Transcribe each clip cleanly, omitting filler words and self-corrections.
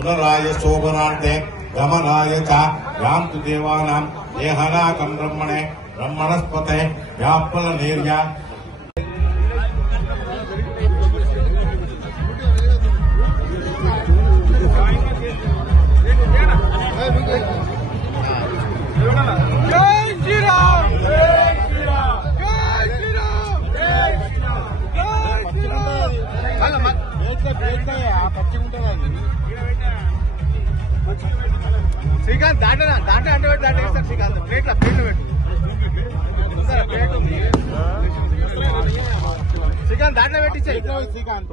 पुनराय शोभनान्ते गमनाय च यान्तु देवानां देहनाकं ब्रह्मणे ब्रह्मणस्पते व्याप्फलनिर्या శ్రీకాంత్ దాంట్లో అంటే దాంట్లో వేస్తారు శ్రీకాంత్ ప్లేట్లో పెట్టు ప్లేట్ ఉంది శ్రీకాంత్ దాంట్లో పెట్టించే శ్రీకాంత్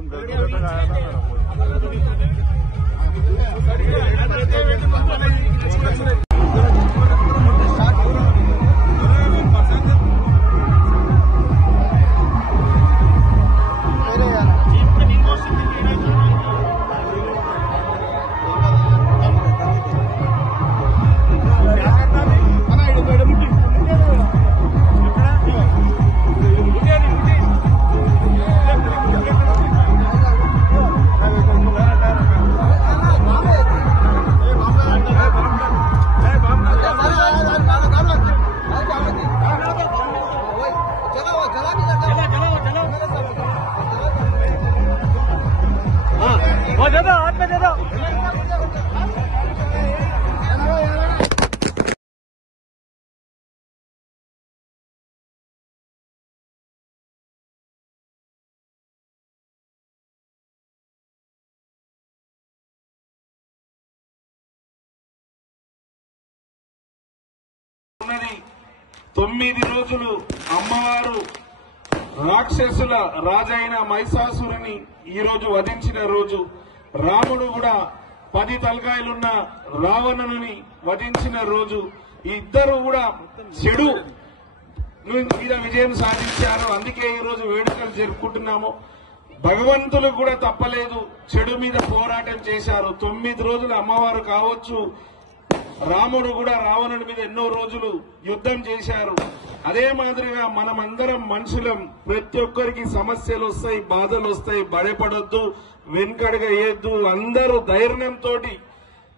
తొమ్మిది రోజులు అమ్మవారు రాక్షసుల రాజైన మహిషాసురుని ఈ రోజు వధించిన రోజు, రాముడు కూడా 10 తలకాయలున్న రావణుని వధించిన రోజు. ఈ ఇద్దరు కూడా చెడు మీద విజయం సాధించారు. అందుకే ఈ రోజు వేడుకలు జరుపుకుంటున్నాము. భగవంతులు కూడా తప్పలేదు, చెడు మీద పోరాటం చేశారు. 9 రోజులు అమ్మవారు కావచ్చు, రాముడు కూడా రావణుడి మీద ఎన్నో రోజులు యుద్ధం చేశారు. అదే మాదిరిగా మనమందరం మనుషులం, ప్రతి ఒక్కరికి సమస్యలు వస్తాయి, బాధలు వస్తాయి. భయపడొద్దు, వెనుకడుగా వేయద్దు. అందరూ ధైర్యంతో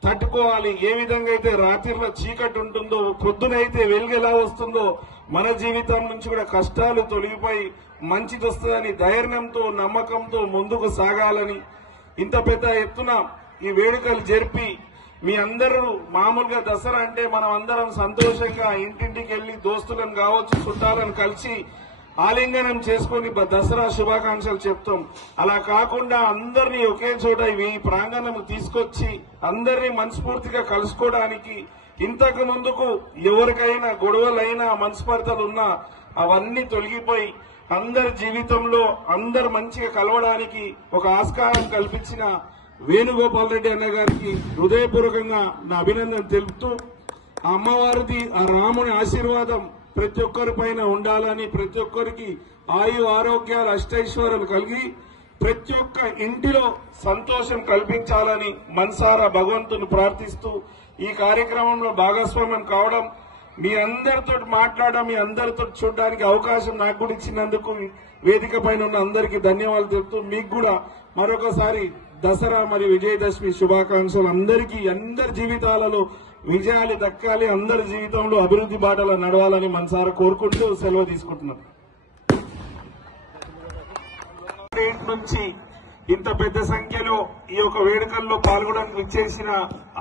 తట్టుకోవాలి. ఏ విధంగా అయితే రాత్రిలో చీకటి ఉంటుందో, పొద్దునైతే వెలుగు ఎలా వస్తుందో, మన జీవితం నుంచి కూడా కష్టాలు తొలగిపోయి మంచిది వస్తుందని ధైర్యంతో, నమ్మకంతో ముందుకు సాగాలని ఇంత పెద్ద ఎత్తున ఈ వేడుకలు జరిపి మీ అందరూ మామూలుగా దసరా అంటే మనం అందరం సంతోషంగా ఇంటింటికి వెళ్లి దోస్తులను కావచ్చు, చుట్టాలను కలిసి ఆలింగనం చేసుకుని దసరా శుభాకాంక్షలు చెప్తాం. అలా కాకుండా అందరినీ ఒకే చోట ఈ ప్రాంగణం తీసుకొచ్చి అందరినీ మనస్ఫూర్తిగా కలుసుకోవడానికి, ఇంతకు ముందుకు ఎవరికైనా గొడవలైనా మనస్పర్ధలున్నా అవన్నీ తొలగిపోయి అందరి జీవితంలో అందరు మంచిగా కలవడానికి ఒక ఆస్కారం కల్పించిన వేణుగోపాల్ రెడ్డి అన్న గారికి హృదయపూర్వకంగా నా అభినందన తెలుపుతూ, ఆ అమ్మవారిది ఆ రాముని ఆశీర్వాదం ప్రతి ఒక్కరి పైన ఉండాలని, ప్రతి ఒక్కరికి ఆయు ఆరోగ్యాలు అష్టైశ్వర్యాలు కలిగి ప్రతి ఒక్క ఇంటిలో సంతోషం కల్పించాలని మనసారా భగవంతుని ప్రార్థిస్తూ ఈ కార్యక్రమంలో భాగస్వామ్యం కావడం, మీ అందరితో మాట్లాడడం, మీ అందరితో చూడడానికి అవకాశం నాకు కూడా ఇచ్చినందుకు వేదిక పైన ఉన్న అందరికీ ధన్యవాదాలు చెప్తూ, మీకు కూడా మరొకసారి దసరా మరియు విజయదశమి శుభాకాంక్షలు. అందరికీ అందరి జీవితాలలో విజయాలు దక్కాలి, అందరి జీవితంలో అభివృద్ధి బాటలో నడవాలని మనసారా కోరుకుంటూ సెలవు తీసుకుంటున్నాను. నుంచి ఇంత పెద్ద సంఖ్యలో ఈ యొక్క వేడుకల్లో పాల్గొనడానికి విచ్చేసిన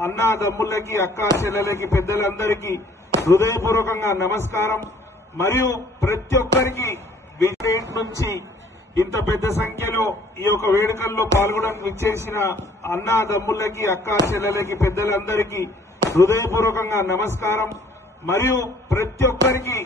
అన్నా తమ్ముళ్ళకి, అక్కా చెల్లెలకి, పెద్దలందరికీ హృదయపూర్వకంగా నమస్కారం. మరియు ప్రతి ఒక్కరికి నుంచి ఇంత పెద్ద సంఖ్యలో ఈ యొక్క వేడుకల్లో పాల్గొనడానికి విచ్చేసిన అన్నా తమ్ముళ్ళకి, అక్కా చెల్లెలకి, పెద్దలందరికీ హృదయపూర్వకంగా నమస్కారం. మరియు ప్రతి ఒక్కరికి